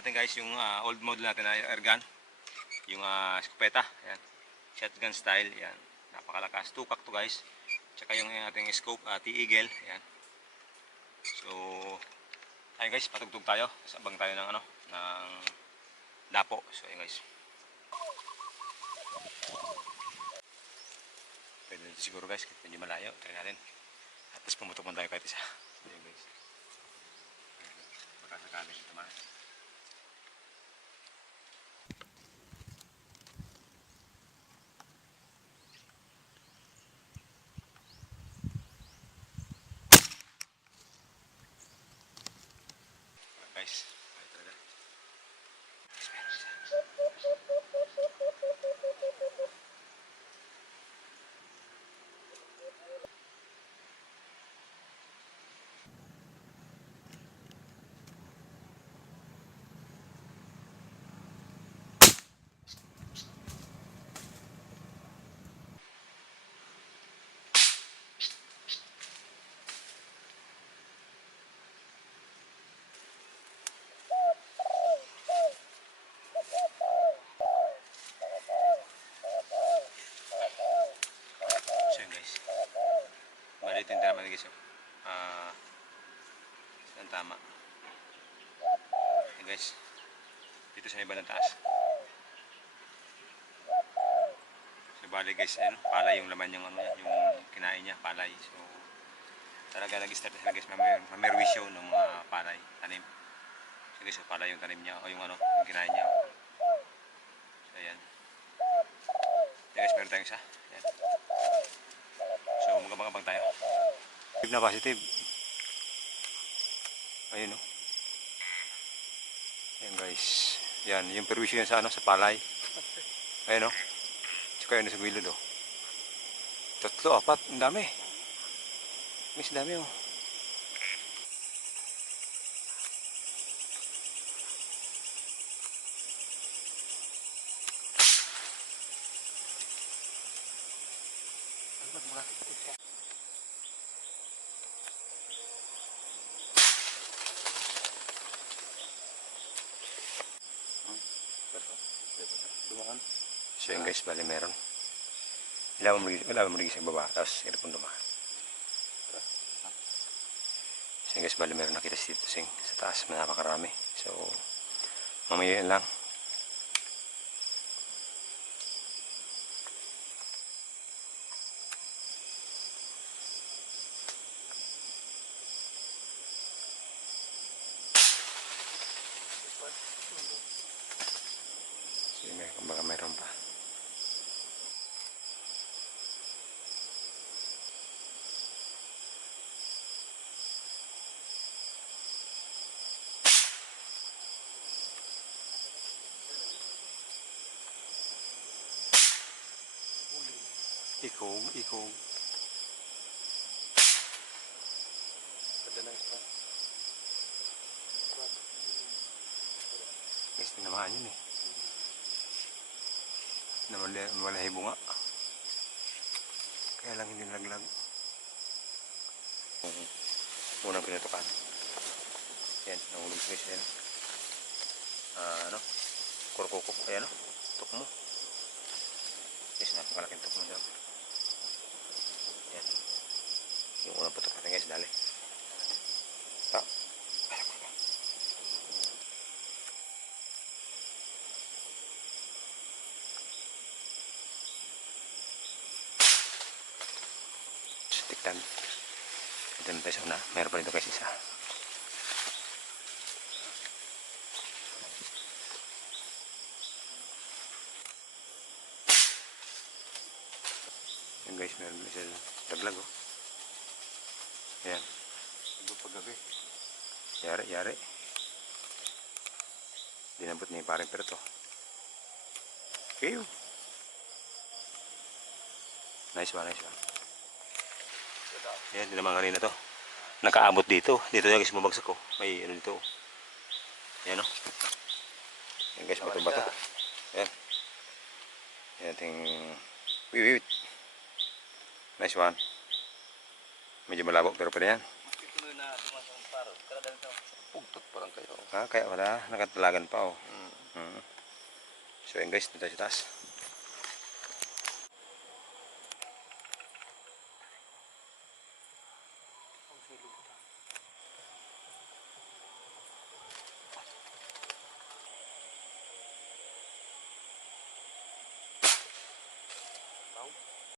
natin guys yung old model natin na airgun. Yung escopeta. Ayan. Shotgun style. Ayan. Napakalakas. Tukak to guys. Tsaka yung ating scope, T-Eagle. Ayan. So, ayun guys, patugtog tayo. Sabang tayo ng ng dapo. So, ayun guys. Pwede natin siguro guys, kahit medyo malayo. Try natin. At tapos pumutok tayo kahit isa. Ayun guys. Baka sakali ito man. Guys, ayun talaga. Ito yung tama guys. Saan tama? Ayan guys. Dito sa iba ng taas. So bali guys, palay yung laman yung yung kinain niya, palay. So talaga nag-start na guys, mamerwisyo ng mga palay, tanim. So guys, palay yung tanim niya o yung yung kinain niya. So ayan. Ayan guys, meron tayong isa. Ayan. So magabang-abang tayo. Na positive. Ayun Ayan guys. Yan, yung perwisyo yan sa sa palay. Ayun Tsaka yun sa gilid Tatlo, apat, ang dami. Mas dami So yun guys, bali meron. Wala mo sa baba, tapos hirap mong dumaan. So yun guys, bali meron nakita dito sa taas, napakarami. So, mamaya yun lang. So yun guys, kumbaga meron pa. Ikog. Guys, tinamaan yun Nawala bunga. Kaya lang hindi nalaglag. Unang pinatukan. Yan, nahulog guys yan. Kurkukok. Ayan tuk mo. Guys, napakalaking tuk mo dyan. Yan. Yung unang putok natin guys, dali. Tak. Tiktan. Ito na tayo sa una. Meron pa dito guys isa. Yan guys, meron isa daglag Ayan. Paggabi. Yari. Dinabot ni parang perto. Okay. Nice one. Ayan, din naman kanina to. Nakaabot dito. Dito yung guys, mabagsak ko. May dito. Ayan Ayan guys, bato. Ayan. Ayan ating wiwit. Nice one. Medyo malabo pero pa yan. Parang kayo. Kaya wala, nakatalagan pa oh. Mm. Hmm. So yun guys, dito sa taas.